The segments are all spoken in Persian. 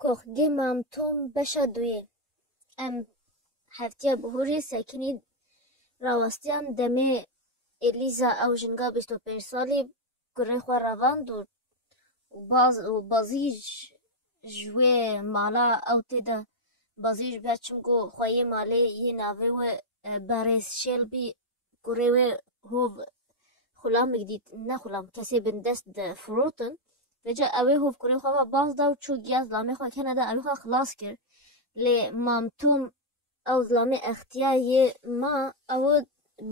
کوخگی مامتوم بشا دوی ام هفتیا بهوری سکنی راوستیان دمه الیزا او جنگا 25 سالی گره خوا رواند و بازیج جوی مالا او تیدا بازیج بچم گو خواهی مالی یه ناوه و بارز شلبی گره و هوف خلام گدید نه خلام کسی بندست فروتن وجا اوه هوف گره خواه باز داو چو گیاز لامه خواه کنه دا اوه خواه خلاص کرد لی مامتوم او ظلامي اختياري ما او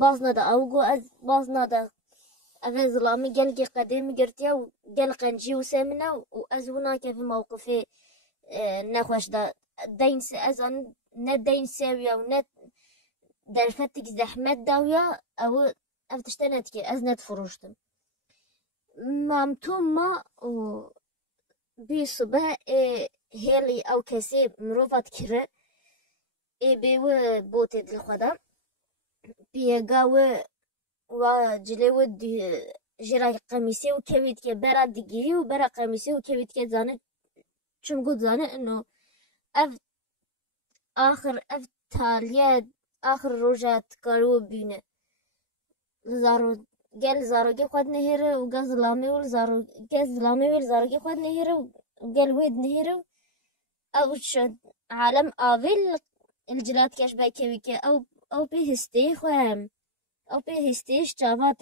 باز ندا او جو از باز ندا اوه ظلامي جلقي قديم قرتيا و جل قنجي وسامنا و از هناك في موقفي نخوش دا دين ازان ند دين ساوية و ند درفتك زحمت داوية او افتشتنت كي از ند فروشتم مامتوم ما و بي صبح هيلي او كسي مروفات كره بیو بوته دل خدا بیگاو و جلو جرا قمیصی و کوید که برا دیگری و برا قمیصی و کوید که زانه چون گود زانه انه اف اف تالیه آخر روزات کارو بینه زارو گل زاروگی خود نهره و گز لامی ول زارو گز لامی ول زاروگی خود نهره و گل وید نهره او شد عالم آویل الجلات كاش باي كيويكي او بي هستي خوام او بي هستيش جافات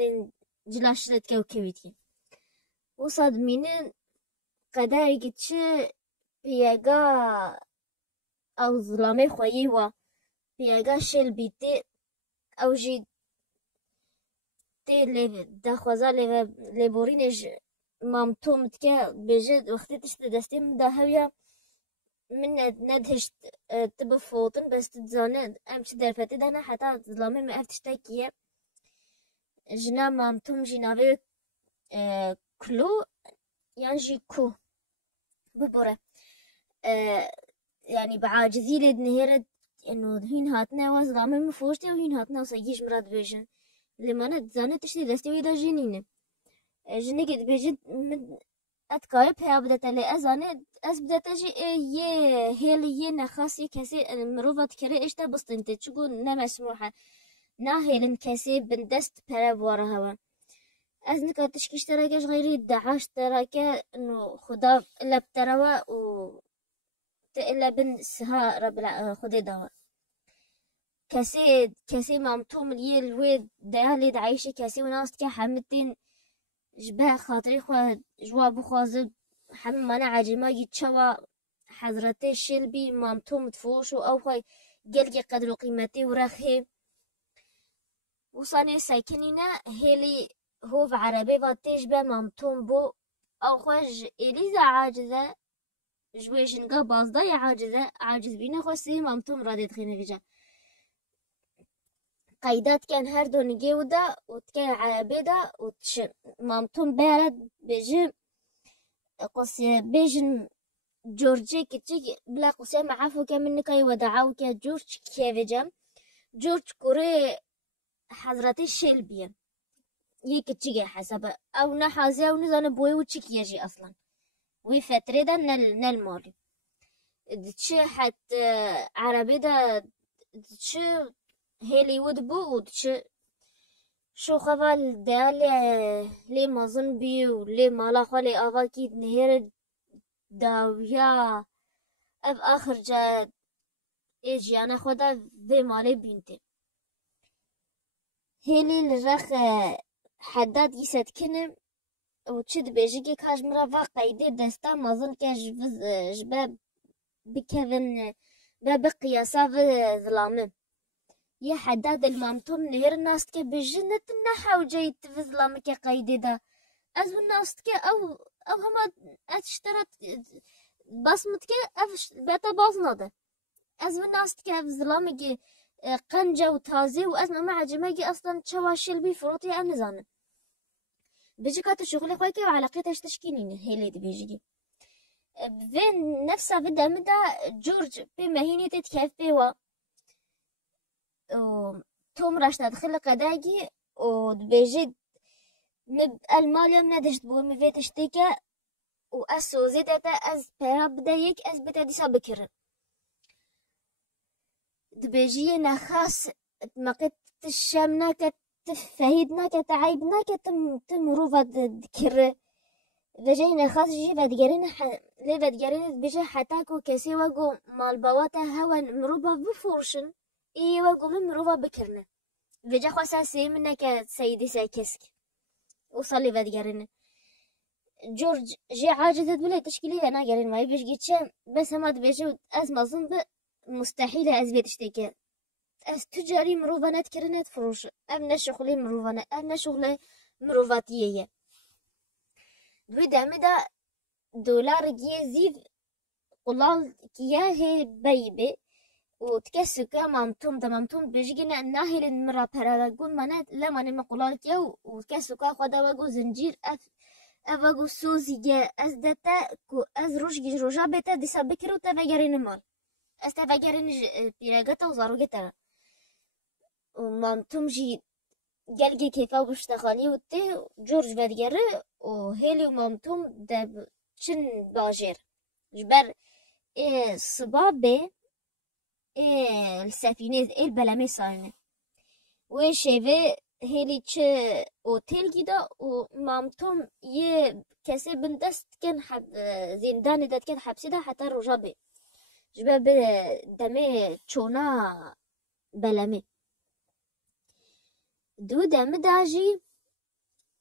جلاشلت كيو كيويتي وصاد مين قداي كتش بياغا او ظلامي خويي وا بياغا شل بيتي او جي تي لي داخوزا لي بورينج مامتوم تكا بجد وقتي تشت دستي مداهويا من ندهشت تبفوطن بس تتزانه امشي درفتي دانا حتى ظلامي ما افتشتاكيه جنا مامتوم جناوي كلو يعني كو ببره يعني بعاجزي لد نهيرت انه هين هاتنا وظلامي مفوشتي وهين هاتنا وسيجيش مراد بيجن لما نتزانه تشتي دستي ويدا جنينه جني قد بيجد اتكاي بها بدت لي ازانه از بدت جي يه هيلي نخاسي كسي مروفات كري اشتا بسطنت تشكو نمسموحه ناهيلن كسي بندست بلا بورا هوا از نكا تشكيش تراكش غيري دعاش تراكا انه خدا الا بتروا و الا بن سها رب خدي دوا كسي مامتوم اليل ويد ديالي دعيشي كسي وناس كا حمتين جبه خاطري خو جواب خوازب حم منع عجمه يتشوى حضرتي شلبي مامتوم تفوش او خوي قلقي قدر قيمتي ورخي وصاني ساكنينه هيلي هو في عربي واتيش به مامتوم بو او خوش إليزا عاجزة جوي جنقا بازداي عاجز بينا خو سي مامتوم رادي تخينه بيجا قيدات كان هر دو نجي ودا وتكان عربي دا مامتوم بارد بيجي قصي بيجن جورجي كتشي بلا قصي معافو كمن كاي ودعاو كا جورج كيفجم جورج كوري حضرتي شلبيه يكتشي حسب او نحازي او نزان بوي وتشيك يجي اصلا وي فترة دا نل موري دتشي حت عربي دا دتشي هوليوود بو ودتشي شو خوال دالي لي مازن بيو لي مالا خالي آواكي نهير داويا اف آخر جا ايجي انا خدا في مالي بنتي هيلي الرخ حداد يسد كنم وتشد بيجيكي كاج مرا قايدي دستا مازن كاج جباب بكذن بقياسا في ظلامه يا حداد المامتوم نهر ناس كي بجنة النحا وجايت في ظلامك قايدي دا ازو الناس كي او هما اشترت بصمت كي افش بيتا بازنا دا ازو الناس كي في ظلامك قنجة وتازي وازمة مع جماجي اصلا تشواشل بي فروتي انزانه بيجي كاتو شغلي خويكي وعلاقتها تشكينين هي اللي بيجي بين نفسها في مدى جورج بما هيني تتكيف بيوا توم راش تدخل قداجي وبيجي الماليا منادش تبوي مفيت اشتيكا و از سوزی داتا از پیرا بده یک از بده دیسا بکرن دبیجی نخاس مقت الشام ناكت فهيد ناكت عيب ناكت تمروفا دكر فجينا خاص جي فدقرين لي فدقرين بيجي حتاكو كسي وقو مال بواتا هوا مروفا بفورشن اي وقو من مروفا بكرنا فجا خواسا سي منك سيدي ساكسك وصلي فدقرين جورج جي عاجزت بلا تشكيلي انا قرين ما يبيش جيتشا بس هما دبيجي ازمة ظن مستحيل ازبيت اشتكي از تجاری مروفانت کرنت فروش ام نشغلی مروفانه ام نشغل مروفاتیه دوی دمه دا دولار گیه زیف قلال کیا هی بیبه و تکسو که مامتوم بجگینه ناهیل مرا پراغون منت لمانه مقلال کیا و تکسو که خدا وگو زنجیر وگو سوزی گه از دتا که از روشا بیتا دیسا بکرو تا وگرین مال از تا وگرین پیرگتا و زاروگتا ومامتوم جي جلجي كيفا وبشتغالي وتي جورج فاديره وهيلي ومامتوم دب چن باجر جبر صبابي السفينة البلامي ساينه وشيفي هيلي چه اوتيل جدا ومامتوم يه كسي بندست كان حب زندان داد كان حبسي دا حتى رجابي جبر دمي چونا بلامي دو دم داجي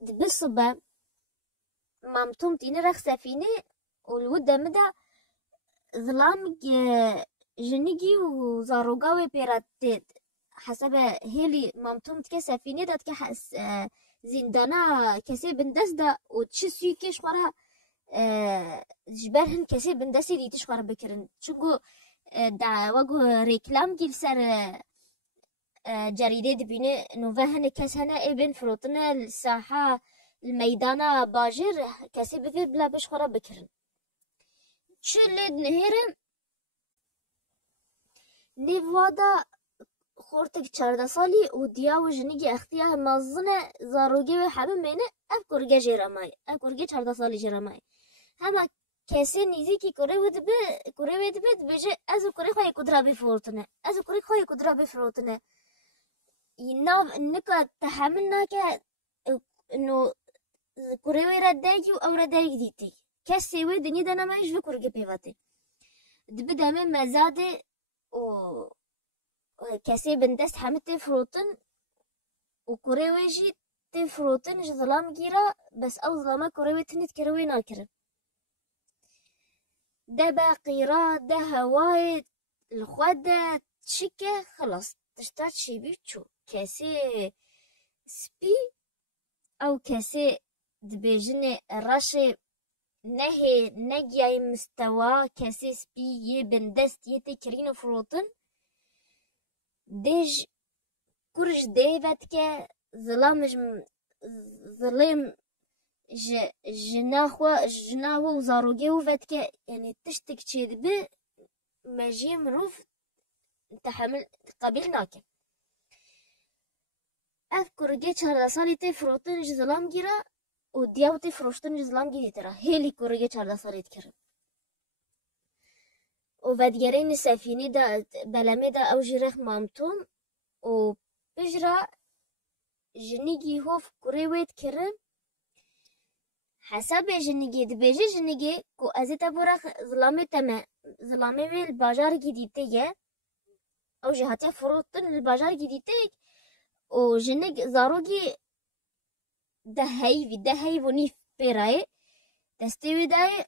دبصبة مامتوم تيني رخ سفينة والود دم دا ظلام جنيجي وزاروغاوي بيراتيت حسب هيلي مامتوم تك سفينة دات كحس زندانا كسي بندس دا وتشسي كيش خورا جبرهن كسي بندسي دي تشخور بكرن چونكو دا وگو ريكلام جيل سر جريدة دبينه نوفهن كسهنا ابن فروتنا الساحة الميدانة باجر كسي بفير بلا بش خورا بكرن شو لد نهيرم نيفوادا خورتك 14 سالي وديا وجنيجي اختيها مازنه زاروگي و حبه مينه اف كورگه جراماي اف كورگه 14 سالي جراماي هما كسي نيزي كي كوري ود بيجي ازو كوري خوي قدرا بفروتنه ازو كوري خوي قدرا بفروتنه يناف انك تحملنا ك انه كوري ردايجي او ردايج ديتي كسي وي دنيا دنا ما يجي كورگه بيواتي دبدا من مزاده و كسي بندست حمد تفروتن وكوريوي جي تفروتن جي ظلام جيرا بس او ظلامة كوريوي تنت كروي ناكر ده باقيرا ده هواي الخوادة تشكة خلاص تشتات شي بيتشو كسي سبي او كسي دبيجني راشي نهي نجي مستوى كسي سبي يه بندست يتكرين فروتن ديج كرج ديفت كه ظلام جناهو وزاروجي وفت كه يعني تشتك تشيد ب ماجي مروف تحمل قبيلناك اذكر جيت شهر صالي تفروتن ظلام جرا ودياو تفروشتن ظلام جدي ترى هيلي كورجي شهر صالي تكرم وفديرين السفينة دا بلامي دا او جرخ مامتوم و بجرا جنيجي هوف كوريويت كرم حسب جنيجي دبيجي جنيجي كو ازيتا بورخ ظلامي تما ظلامي وي الباجار جديدتي او جهاتي فروتن الباجار جديدتي و جنيج زاروجي دهي ونيف بيراي تستوي داي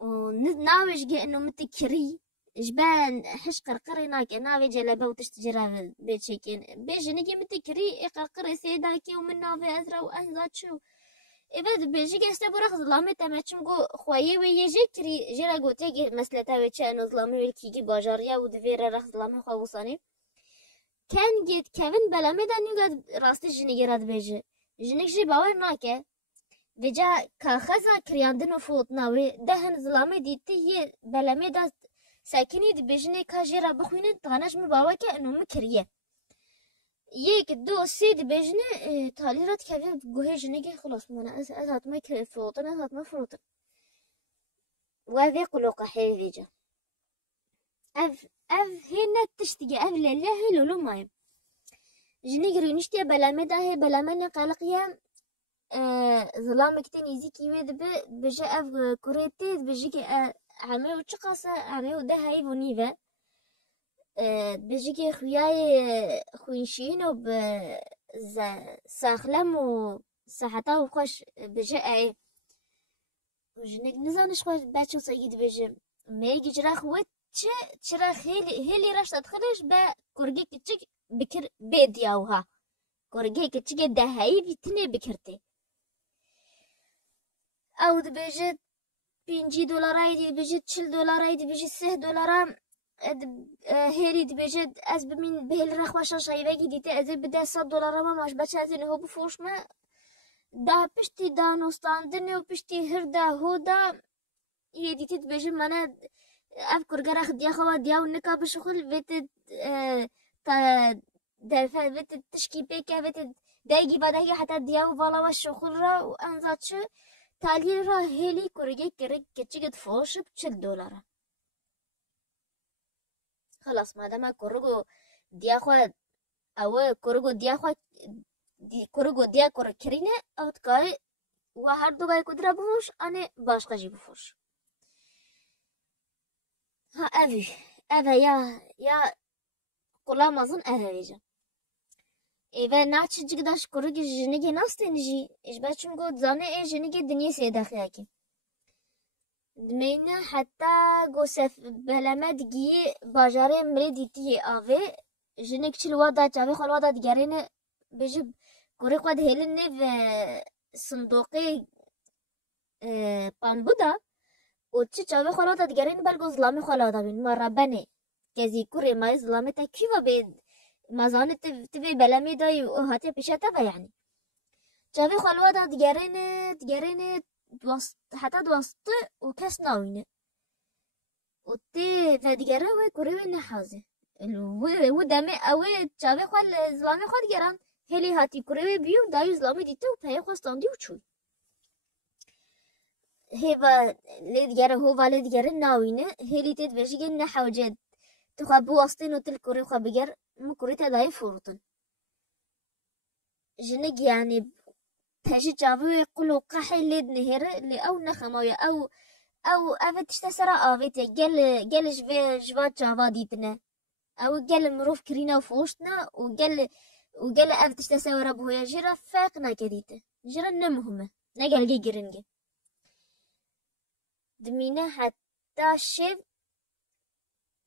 و ناوش جي انه متكري جبان حش قرقري ناك ناوي جلبه وتشتجرا بيتشيكين بيجي نجي متكري قرقري سيداكي ومن ناوي ازرا واهزات شو إذا بيجي جسته برخ ظلامي تماشم جو خويه ويجي كري جرا قوتي مسلتا ويتشا انه ظلامي والكيجي باجاريا ودفير رخ ظلامي خوصاني كان جيت كيفن بلامي دانيو قد راستي جنيجي راد بيجي جنيجي باور ناكه بجا كاخزا كرياندن وفوت ناوي دهن ظلامي ديتي هي بلامي دا ساكني دبيجني كاجيرا بخوينه تغناش مباوكه انه مكريه يك دو سي دبيجني تالي رات كيف جوهي جنيجي خلاص مانا از هات ما فروتن از هات ما فروتن وذي قلوق حيفيجا اف هنا تشتقي اف لله لولو مايم جنيجري نشتي بلامدا هي بلامنا قلقيا ظلام كتن يزيكي ويد بجا اف كوريتي بجيكي عميو تشقاسا عميو ده هاي بونيفا بجيكي خوياي خوينشين وب ساخلم و صحتا وخوش بجا اي وجنك نزانش خوش باتشو سيد بجا ميجي جرا خوت چرا هيلي راش تدخلش با كورجي كتشك بكر بيدياوها كورجي كتشك ده هاي بيتني بكرتي او دبجت $5 دي بجت $10 دي بجت $6 هيري دبجت از بمين بهل رخواشا شايباكي ديتا از بدا $100 ما ماش بچه از هو بفوش ما دا پشتی دانوستاندن و پشتی هردا هودا یه دیتا دبجت مانا اف كورجرا خديا خوا دياو نكا بشغل بيت تا دفع بيت تشكي بيكا بيت دايجي بدايجي حتى دياو فالا والشغل را وانزاتش تالي را هيلي كورجي كريك كتشيك تفوش $10 خلاص ما دام كورجو ديا خوا او كورجو ديا خوا كورجو ديا كوركرينه او تكاي وهر دو باي كودرا بفوش انا باشقا جي بفوش ها أبي يا قلا ما ظن أبي إذا ناتش جقداش كورك جنيجي ناس تنجي إيش باتشم قد زانه إيه جنيجي الدنيا سيدا خياكي دمينا حتى قوسف بلما دقي باجاري مريدي تي آوي جنيك چل وادا جاوي خال وادا دقارين بجب كورك واد هيلني في صندوقي بامبودا وچه چاوي خالاتا دگرين بلگو ظلامي خالاتا بين مرة بني كزي كوري ماي ظلامي تا كيفا بين مزانة تبي بلامي داي وهاتي بيشاتا يعني چاوي خالاتا دگرين حتى دوست وكاس ناوين وتي فدگره وي كوري وي نحازه ودامي اوي چاوي خال ظلامي خال دگران هلي هاتي كوري وي بيو دايو ظلامي ديتو وپايا خواستاندي وچوي هيبا لديار هو والديار ناوينه هيلي تد بيجي نحوجد تخبو وسطين وتلكوري خبيجر مكوريتا داي فورتن جنك يعني تاجي جابو يقولوا قحي لد نهر اللي او نخمويا او افت تشتسرا افت قال جوات جابا ديتنا او قال مروف كرينا وفوشتنا وقال افت تشتسرا بويا جرا فاقنا كديته جرا نمهمه نقال جيجرنجي دمينا حتى شيف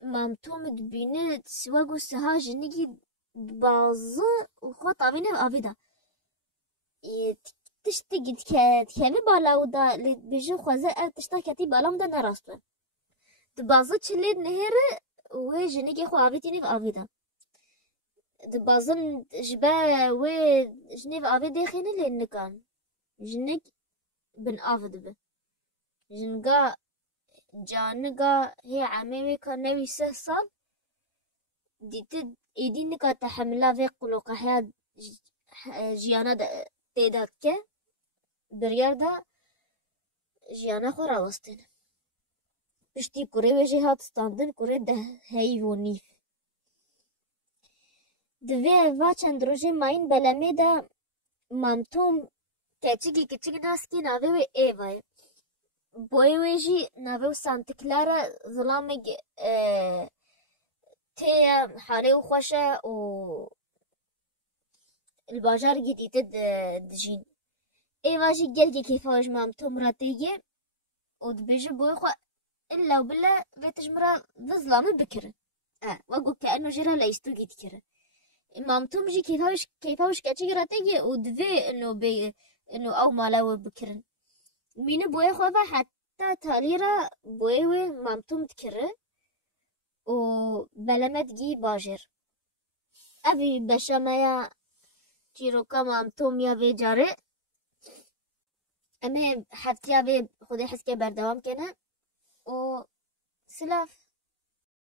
مامتوم دبينه سواقو سها جنجي بازı وخو طابينه افيدا تشتقد تكامي بالاو دا بيجو خوازه تشتاكتي بالام دا نراستو دبازı چلید نهر و جنجي خو افيتيني افيدا دبازن جبا و جنيف افيدا خينه لنكان جنج بن افد به جنگا جانگا هي عميوي كان نبي 6 سال ديت ايدين كا تحملا في قلوق حياة جيانا تيداتك بريار دا جيانا خورا وستن بشتي كوري وجي هات ستاندن كوري ده هاي ونيف دوی و چند روزه ماین بلمه دا مامتوم کچی ناسکی ناوه و ایوای بوی ویجی ناوه و سانت کلارا ظلامگ تي حالي وخوشة و الباجار جديد دجين ايواجي جلجي كيفاش مامتوم راتيجي ودبيجي بوي خو الا وبلا بيتجمرا بظلام بكر وقو كأنه جرا لا يستوجي تكره مامتوم جي كيفاش كاتشي راتيجي ودفي انه او مالاو بكرن مين بوي خو حتى تاليرا بوي مامتوم تكره و بلمت جي باجر ابي بشامايا چیروکا مامتوم یا وی جاره امه هفتیا وی خودی حس که بردوام کنه و سلاف